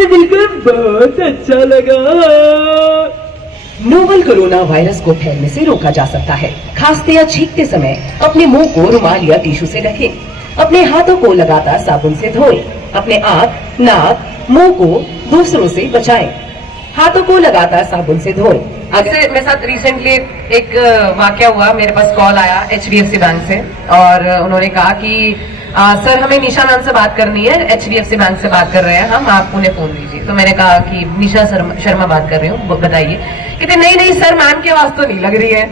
से मिलकर बहुत अच्छा लगा। नोवल कोरोना वायरस को फैलने से रोका जा सकता है। खांसते या छींकते समय अपने मुंह को रुमाल या टिश्यू से ढकें। अपने हाथों को लगातार साबुन से धोएं। अपने आँख, नाक, मुंह को दूसरों से बचाएं। हाथों को लगातार साबुन से धोएं। अगर मेरे साथ रिसेंटली एक वाकया हुआ, मेरे पास कॉल आया HDFC बैंक से और उन्होंने कहा कि सर हमें निशा मैम से बात करनी है, HDFC बैंक से बात कर रहे हैं हम, आप उन्हें फोन दीजिए। तो मैंने कहा कि निशा शर्मा बात कर रही हूँ, बताइए। कहते नहीं सर, मैम की आवाज तो नहीं लग रही है।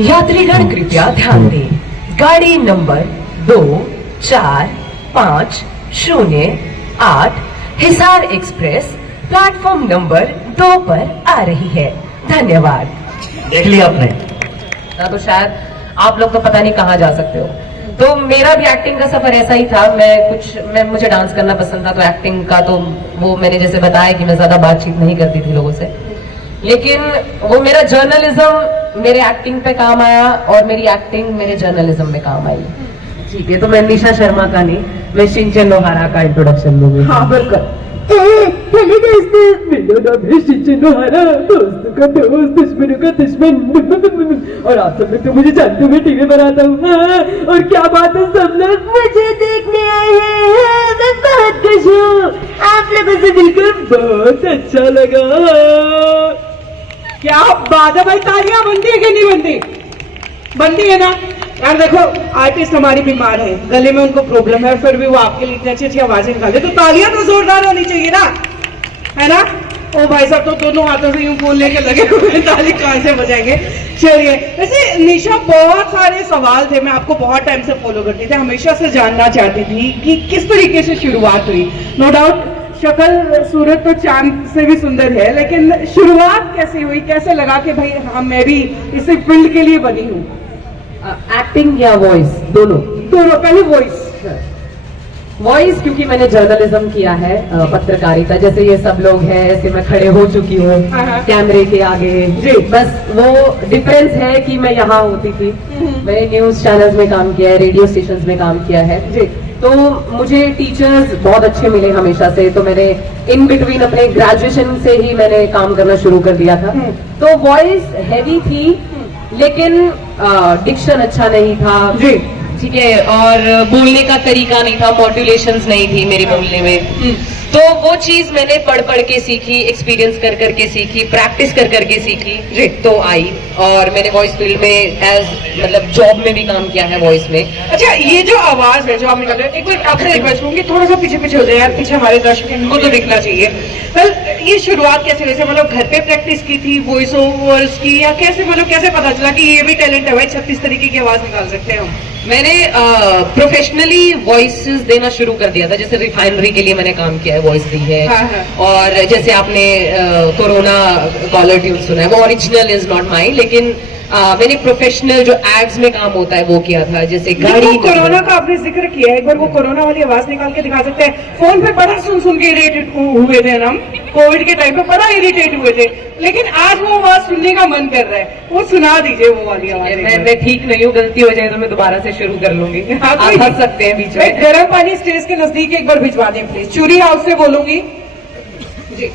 यात्रीगण कृपया ध्यान दें, गाड़ी number 245008 Hisar express platform number 2 पर आ रही है। धन्यवाद। देख लिया आपने? ना तो शायद आप लोग तो पता नहीं कहाँ जा सकते हो। तो मेरा भी एक्टिंग का सफर ऐसा ही था। मुझे डांस करना पसंद था, तो एक्टिंग का तो वो मैंने जैसे बताया कि मैं ज्यादा बातचीत नहीं करती थी लोगों से, लेकिन वो मेरा जर्नलिज्म मेरे एक्टिंग पे काम आया और मेरी एक्टिंग मेरे जर्नलिज्म में काम आई। ठीक है, तो मैं निशा शर्मा का नहीं, मैं सिंचन लोहारा का इंट्रोडक्शन दूंगी। हाँ बिल्कुल। मेरा नाम है सिंचन लोहारा, दोस्तों का दोस्त, दुश्मनों का दुश्मन। और आप सब लोग तो मुझे जानते हो, मैं टीवी बनाता हूँ। और क्या बात है, सब लोग मुझे देखने आए हैं। मैं बहुत खुश हूँ, आप लोगों से मिलकर बहुत अच्छा लगा। क्या बात है भाई, तालियां बनती है कि नहीं बनती? बनती है ना यार। देखो आर्टिस्ट हमारी बीमार है, गले में उनको प्रॉब्लम है, फिर भी वो आपके लिए इतनी अच्छी अच्छी आवाजें निकाले, तो तालियां तो जोरदार होनी चाहिए ना, है ना? ओ भाई साहब तो दोनों हाथों से यूं फोन लेके लगे हुए हैं, ताली कहां से बजाएंगे। चलिए, वैसे निशा बहुत सारे सवाल थे, मैं आपको बहुत टाइम से फॉलो करती थी, हमेशा से जानना चाहती थी कि किस तरीके से शुरुआत हुई। नो डाउट शक्ल सूरत तो चांद से भी सुंदर है, लेकिन शुरुआत कैसे हुई, कैसे लगा कि भाई हाँ मैं भी इस फील्ड के लिए बनी हूँ? एक्टिंग या वॉइस? दोनों। पहले वॉइस क्योंकि मैंने जर्नलिज्म किया है, पत्रकारिता, जैसे ये सब लोग हैं ऐसे मैं खड़े हो चुकी हूँ कैमरे के आगे। बस वो डिफरेंस है कि मैं यहाँ होती थी, मैंने न्यूज चैनल्स में काम किया है, रेडियो स्टेशंस में काम किया है। तो मुझे टीचर्स बहुत अच्छे मिले हमेशा से, तो मैंने इन बिटवीन अपने ग्रेजुएशन से ही मैंने काम करना शुरू कर दिया था। तो वॉइस हैवी थी, लेकिन डिक्शन अच्छा नहीं था, ठीक है, और बोलने का तरीका नहीं था, मॉड्यूलेशंस नहीं थी मेरे बोलने में। तो वो चीज मैंने पढ़ के सीखी, एक्सपीरियंस कर के सीखी, प्रैक्टिस कर के सीखी, तो आई। और मैंने वॉइस फील्ड में मतलब जॉब में भी काम किया है वॉइस में। अच्छा, ये जो आवाज है जो आप निकाल रहे हैं, एक बार आपसे रिक्वेस्ट करूंगी थोड़ा सा पीछे हो जाए यार, पीछे हमारे दर्शक इनको तो दिखना चाहिए। वेल, ये शुरुआत कैसे हुई? मतलब घर पे प्रैक्टिस की थी वॉइस ओवर्स की, या कैसे मतलब कैसे पता चला कि ये भी टैलेंट है भाई, 36 तरीके की आवाज निकाल सकते हैं हम? मैंने प्रोफेशनली वॉइसेस देना शुरू कर दिया था, जैसे रिफाइनरी के लिए मैंने काम किया है, वॉइस दी है। और जैसे आपने कोरोना कॉलर ट्यून सुना है, वो ओरिजिनल इज नॉट माई, लेकिन मैंने प्रोफेशनल जो एड्स में काम होता है वो किया था, जैसे गाड़ी। कोरोना का आपने जिक्र किया है, एक बार वो कोरोना वाली आवाज निकाल के दिखा सकते हैं? फोन पे बड़ा सुन के इरिटेट हुए थे हम, कोविड के टाइम पे बड़ा इरिटेट हुए थे, लेकिन आज वो आवाज सुनने का मन कर रहा है, वो सुना दीजिए वो वाली आवाज। मैं ठीक नहीं हूँ, गलती हो जाए तो मैं दोबारा से शुरू कर लूंगी। आप हंस सकते हैं बीच में। गर्म पानी स्टेज के नजदीक एक बार भिजवा दें प्लीज। चूरी हाउस से बोलूंगी जी।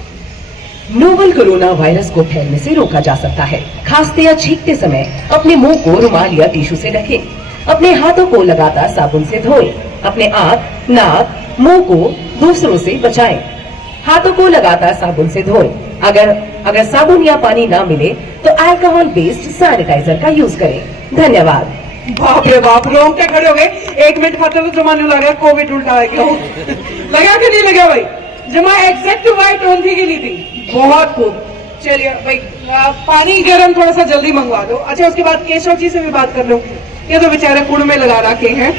नोवल कोरोना वायरस को फैलने से रोका जा सकता है। खांसते या छींकते समय अपने मुंह को रुमाल या टिश्यू से ढकें। अपने हाथों को लगातार साबुन से धोएं। अपने आँख, नाक, मुंह को दूसरों से बचाएं। हाथों को लगातार साबुन से धोएं। अगर साबुन या पानी ना मिले तो अल्कोहल बेस्ड सैनिटाइजर का यूज करें। धन्यवाद। बाप रे बाप, लोग क्या खड़े हो गए? 1 मिनट खाते हुए जमाने लगा, कोविड उल्टा है क्या? लगा कि नहीं लगा भाई? जमा एग्जैक्ट वाइट टोन थी कि नहीं थी? बहुत खूब। चलिए भाई, पानी गर्म थोड़ा सा जल्दी मंगवा दो। अच्छा, उसके बाद केशव जी से भी बात कर लो, ये तो बेचारे कूड़ में लगा रखे हैं।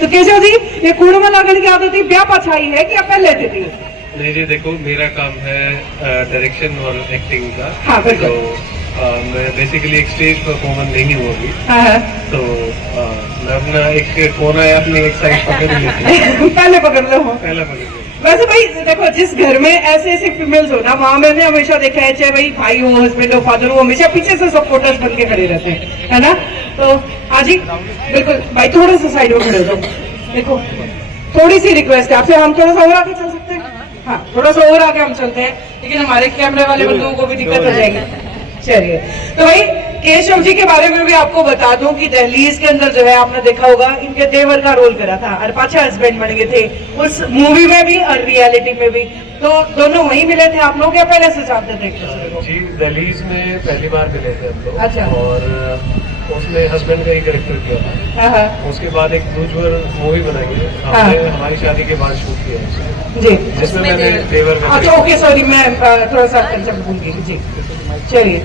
तो केशव जी, ये कूड़ में लगाने की आदत थी, ब्याह पछाई है कि पहले लेती थी? नहीं जी, देखो मेरा काम है डायरेक्शन और एक्टिंग का। हाँ बिल्कुल। तो मैं बेसिकली एक स्टेज परफॉर्मर नहीं हूँ अभी। तो मैं अपना एक कोना है, अपनी एक साइड पकड़ लेती हूँ। पहले पकड़ लो। पहला पकड़ लो। वैसे भाई देखो, जिस घर में ऐसे ऐसे फीमेल्स हो ना, वहां मैंने हमेशा देखा है, चाहे भाई भाई हो, हस्बैंड हो, फादर हो, हमेशा पीछे से सपोर्टर्स बन के खड़े रहते हैं, है ना? तो आज ही बिल्कुल भाई थोड़ा सा साइड में खड़े हो जाओ। देखो, थोड़ी सी रिक्वेस्ट है आपसे, हम थोड़ा सा और आगे चल सकते हैं? हाँ, थोड़ा सा और आगे हम चलते हैं, लेकिन हमारे कैमरे वाले बंधुओं को भी दिक्कत हो जाएगी। चलिए, तो भाई केशव जी के बारे में भी आपको बता दूं कि दहलीज के अंदर जो है आपने देखा होगा इनके देवर का रोल करा था और पाछा हस्बैंड बन गए थे उस मूवी में भी और रियलिटी में भी। तो दोनों वहीं मिले थे आप लोग या पहले से जानते थे एक दूसरे को? जी, दहलीज में पहली बार मिले थे हम लोग। अच्छा। और उसमें हस्बैंड का ही कैरेक्टर किया था। हाँ, हाँ। उसके बाद एक दूसर मूवी बनाई है हमने, हमारी शादी के बाद शूट किया है, जी, जिसमें मैंने देवर का अच्छा, ओके, सॉरी, मैं थोड़ा सा कंसेप्ट भूल गई। जी, चलिए,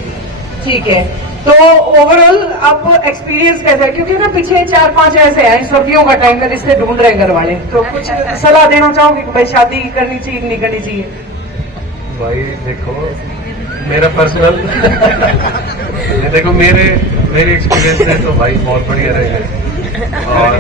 ठीक है। तो ओवरऑल आपको एक्सपीरियंस कैसा है? क्योंकि ना पीछे 4-5 ऐसे हैं, सर्दियों का टाइम में रिश्ते ढूंढ रहे घर वाले, तो कुछ सलाह देना चाहोगे कि भाई शादी करनी चाहिए कि नहीं करनी चाहिए? भाई देखो, मेरा पर्सनल देखो मेरे एक्सपीरियंस में तो भाई बहुत बढ़िया रहे। और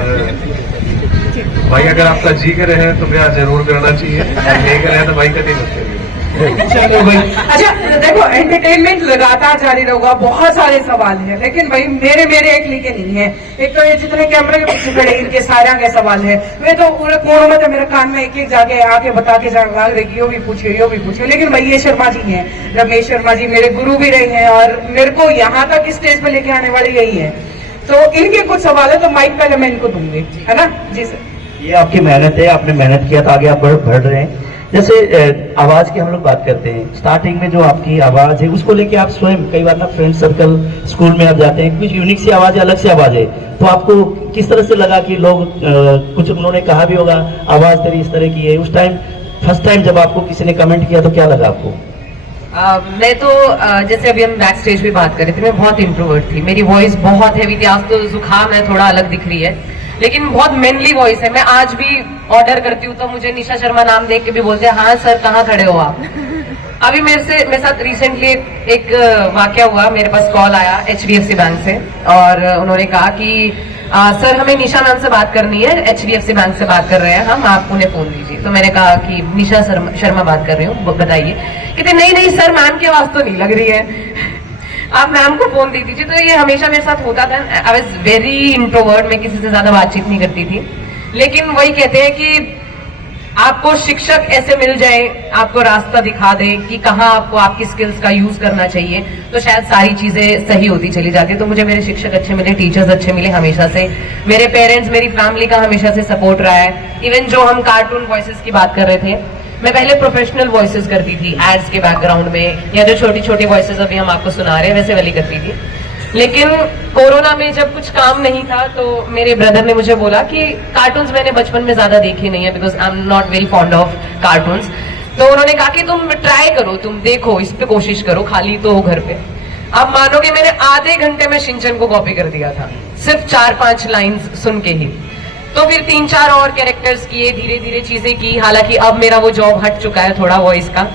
भाई अगर आपका जी करे है तो ब्याह जरूर करना चाहिए, नहीं करे तो भाई कभी मत करिए। चलो भाई, अच्छा देखो, एंटरटेनमेंट लगातार जारी रहेगा, बहुत सारे सवाल हैं, लेकिन भाई मेरे एक लेके नहीं है। एक तो ये जितने कैमरे के पीछे खड़े इनके सारे के सवाल है, मैं तो पूरे कोरों में मेरे कान में एक जाके आके बता के जाऊंगा, यो भी पूछिए। लेकिन भाई ये शर्मा जी हैं, रमेश शर्मा जी मेरे गुरु भी रहे हैं और मेरे को यहाँ तक स्टेज पे लेके आने वाले यही है। तो इनके कुछ सवाल है, तो माइक पहले मैं इनको दूंगी, है ना? जी सर। ये आपकी मेहनत है, आपने मेहनत किया तो आगे आप बढ़ रहे हैं। जैसे आवाज की हम लोग बात करते हैं, स्टार्टिंग में जो आपकी आवाज है उसको लेके आप स्वयं कई बार ना फ्रेंड सर्कल स्कूल में आप जाते हैं, कुछ यूनिक सी आवाज है, अलग सी आवाज है, तो आपको किस तरह से लगा कि लोग कुछ उन्होंने कहा भी होगा आवाज तेरी इस तरह की है, उस टाइम फर्स्ट टाइम जब आपको किसी ने कमेंट किया तो क्या लगा आपको? मैं तो जैसे अभी हम बैक स्टेज भी बात कर रहे थे, मैं बहुत इंट्रोवर्ट थी, मेरी वॉइस बहुत हैवी थी। आज तो जुकाम है, थोड़ा अलग दिख रही है, लेकिन बहुत मेनली वॉइस है। मैं आज भी ऑर्डर करती हूँ तो मुझे निशा शर्मा नाम देख के भी बोलते हैं, हाँ सर कहाँ खड़े हो आप। अभी मेरे साथ रिसेंटली एक वाकया हुआ, मेरे पास कॉल आया HDFC बैंक से और उन्होंने कहा कि सर हमें निशा मैम से बात करनी है, HDFC बैंक से बात कर रहे हैं हम, आप उन्हें फोन दीजिए। तो मैंने कहा कि निशा शर्मा बात कर रही हूँ, बताइए। कहते नहीं सर मैम की आवाज तो नहीं लग रही है, आप मैम को फोन दे दीजिए। तो ये हमेशा मेरे साथ होता था। आई वॉज वेरी इंट्रोवर्ट, मैं किसी से ज्यादा बातचीत नहीं करती थी, लेकिन वही कहते हैं कि आपको शिक्षक ऐसे मिल जाए, आपको रास्ता दिखा दे कि कहाँ आपको आपकी स्किल्स का यूज करना चाहिए, तो शायद सारी चीजें सही होती चली जाती है। तो मुझे मेरे शिक्षक अच्छे मिले, टीचर्स अच्छे मिले हमेशा से, मेरे पेरेंट्स, मेरी फैमिली का हमेशा से सपोर्ट रहा है। इवन जो हम कार्टून वॉइसेस की बात कर रहे थे, मैं पहले प्रोफेशनल वॉइसेस करती थी एड्स के बैकग्राउंड में, या जो छोटी छोटी वॉइसेस अभी हम आपको सुना रहे हैं वैसे वाली करती थी। लेकिन कोरोना में जब कुछ काम नहीं था तो मेरे ब्रदर ने मुझे बोला कि कार्टून्स मैंने बचपन में ज्यादा देखे नहीं है, because I am not very fond of cartoons. तो उन्होंने कहा कि तुम ट्राई करो, तुम देखो, इस पे कोशिश करो, खाली तो हो घर पे। आप मानोगे मैंने आधे घंटे में शिनचैन को कॉपी कर दिया था, सिर्फ 4-5 लाइन्स सुन के ही। तो फिर 3-4 और कैरेक्टर्स किए, धीरे धीरे चीजें की। हालांकि अब मेरा वो जॉब हट चुका है थोड़ा वॉइस का,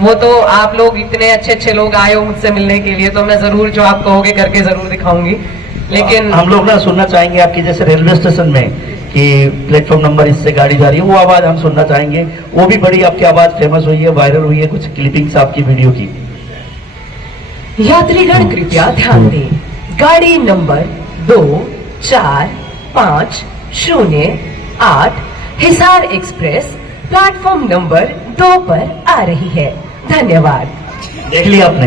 वो तो आप लोग इतने अच्छे लोग आए हो मुझसे मिलने के लिए, तो मैं जरूर जो आप कहोगे करके जरूर दिखाऊंगी। लेकिन हम लोग ना सुनना चाहेंगे आपकी, जैसे रेलवे स्टेशन में कि प्लेटफॉर्म नंबर इससे गाड़ी जा रही है, वो आवाज हम सुनना चाहेंगे। वो भी बड़ी आपकी आवाज फेमस हुई है, वायरल हुई है, कुछ क्लिपिंग्स आपकी वीडियो की। यात्रीगण कृपया ध्यान दें, गाड़ी number 245008 Hisar express platform number 2 पर आ रही है। धन्यवाद। देख लिया आपने,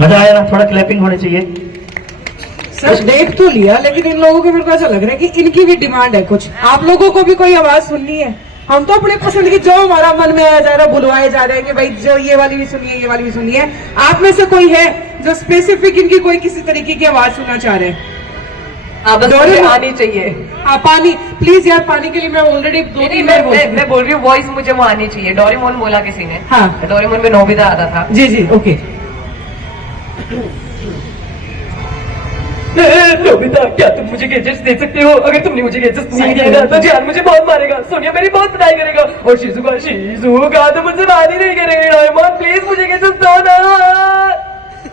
मजा आया ना? थोड़ा क्लैपिंग होनी चाहिए। सर देख तो लिया, लेकिन इन लोगों को मेरे को ऐसा लग रहा है कि इनकी भी डिमांड है कुछ। आप लोगों को भी कोई आवाज सुननी है? हम तो अपने पसंद की जो हमारा मन में आया जा रहा है बुलवाए जा रहे हैं कि भाई जो ये वाली भी सुनिए, ये वाली भी सुनिए। आप में से कोई है जो स्पेसिफिक इनकी कोई किसी तरीके की आवाज सुनना चाह रहे हैं? आनी चाहिए। पानी प्लीज यार, पानी के लिए मैं ऑलरेडी मैं बोल रही हूँ वॉइस मुझे वो आनी चाहिए। डोरेमोन बोला किसी ने, हाँ, डोरेमोन में नोबिता आता था। जी ओके। नोबिता, क्या तुम मुझे गैजेट्स दे सकते हो? अगर तुमने मुझे गैजेट्स नहीं दिए ना तो जान मुझे बहुत मारेगा, सोनिया मेरी बहुत पिटाई करेगा, और शिजुका तो मुझसे बात ही नहीं करेगा। डोरेमोन प्लीज मुझे गैजेट्स दो ना।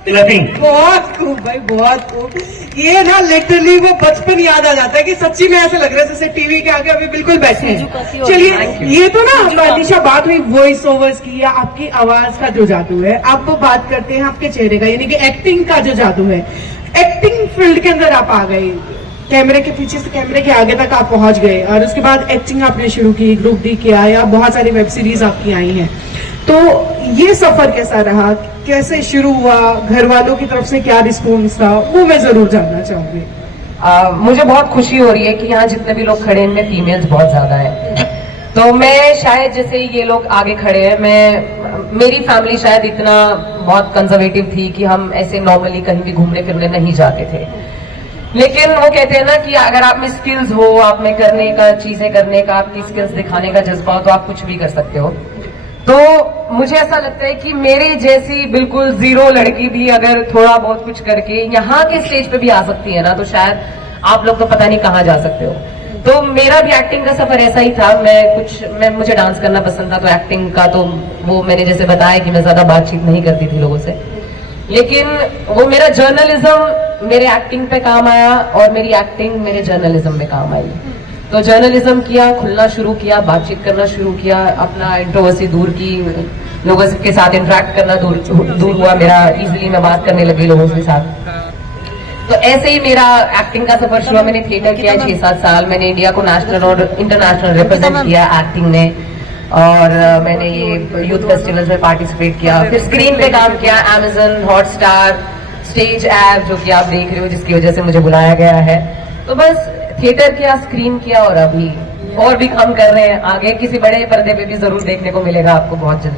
क्लैपिंग। बहुत खूब भाई, बहुत खूब। ये ना लिटरली वो बचपन याद आ जाता है कि सच्ची में ऐसा लग रहा है जैसे टीवी के आगे अभी बिल्कुल बैठे हैं। चलिए, ये तो ना निशा बात हुई वॉइस ओवर्स की या आपकी आवाज का जो जादू है। अब वो बात करते हैं आपके चेहरे का, यानी कि एक्टिंग का जो जादू है। एक्टिंग फील्ड के अंदर आप आ गए, कैमरे के पीछे से कैमरे के आगे तक आप पहुंच गए और उसके बाद एक्टिंग आपने शुरू की, ग्रुप डी किया या बहुत सारी वेब सीरीज आपकी आई हैं, तो ये सफर कैसा रहा, कैसे शुरू हुआ, घर वालों की तरफ से क्या रिस्पॉन्स था, वो मैं जरूर जानना चाहूंगी। मुझे बहुत खुशी हो रही है कि यहाँ जितने भी लोग खड़े हैं इनमें फीमेल्स बहुत ज्यादा हैं। तो मैं शायद जैसे ये लोग आगे खड़े हैं, मेरी फैमिली शायद इतना बहुत कंजर्वेटिव थी कि हम ऐसे नॉर्मली कहीं भी घूमने फिरने नहीं जाते थे। लेकिन वो कहते हैं ना कि अगर आप में स्किल्स हो, आप में करने का, चीजें करने का, आपकी स्किल्स दिखाने का जज्बा हो तो आप कुछ भी कर सकते हो। तो मुझे ऐसा लगता है कि मेरे जैसी बिल्कुल जीरो लड़की भी अगर थोड़ा बहुत कुछ करके यहाँ के स्टेज पे भी आ सकती है ना, तो शायद आप लोग तो पता नहीं कहाँ जा सकते हो। तो मेरा भी एक्टिंग का सफर ऐसा ही था। मुझे डांस करना पसंद था, तो एक्टिंग का तो वो मैंने जैसे बताया कि मैं ज्यादा बातचीत नहीं करती थी लोगों से, लेकिन वो मेरा जर्नलिज्म मेरे एक्टिंग पे काम आया और मेरी एक्टिंग मेरे जर्नलिज्म में काम आई। तो जर्नलिज्म किया, खुलना शुरू किया, बातचीत करना शुरू किया, अपना इंट्रोवर्सी दूर की, लोगों के साथ इंटरेक्ट करना दूर हुआ मेरा, इजीली मैं बात करने लगी लोगों के साथ। तो ऐसे ही मेरा एक्टिंग का सफर शुरू। मैंने थिएटर किया 6-7 साल, मैंने इंडिया को नेशनल और इंटरनेशनल रिप्रेजेंट किया एक्टिंग ने, और मैंने ये यूथ फेस्टिवल्स में पार्टिसिपेट किया, फिर स्क्रीन पे काम किया, Amazon, हॉटस्टार, स्टेज ऐप जो कि आप देख रहे हो जिसकी वजह से मुझे बुलाया गया है। तो बस थिएटर किया, स्क्रीन किया और अभी और भी काम कर रहे हैं। आगे किसी बड़े पर्दे पे भी जरूर देखने को मिलेगा आपको बहुत जल्दी।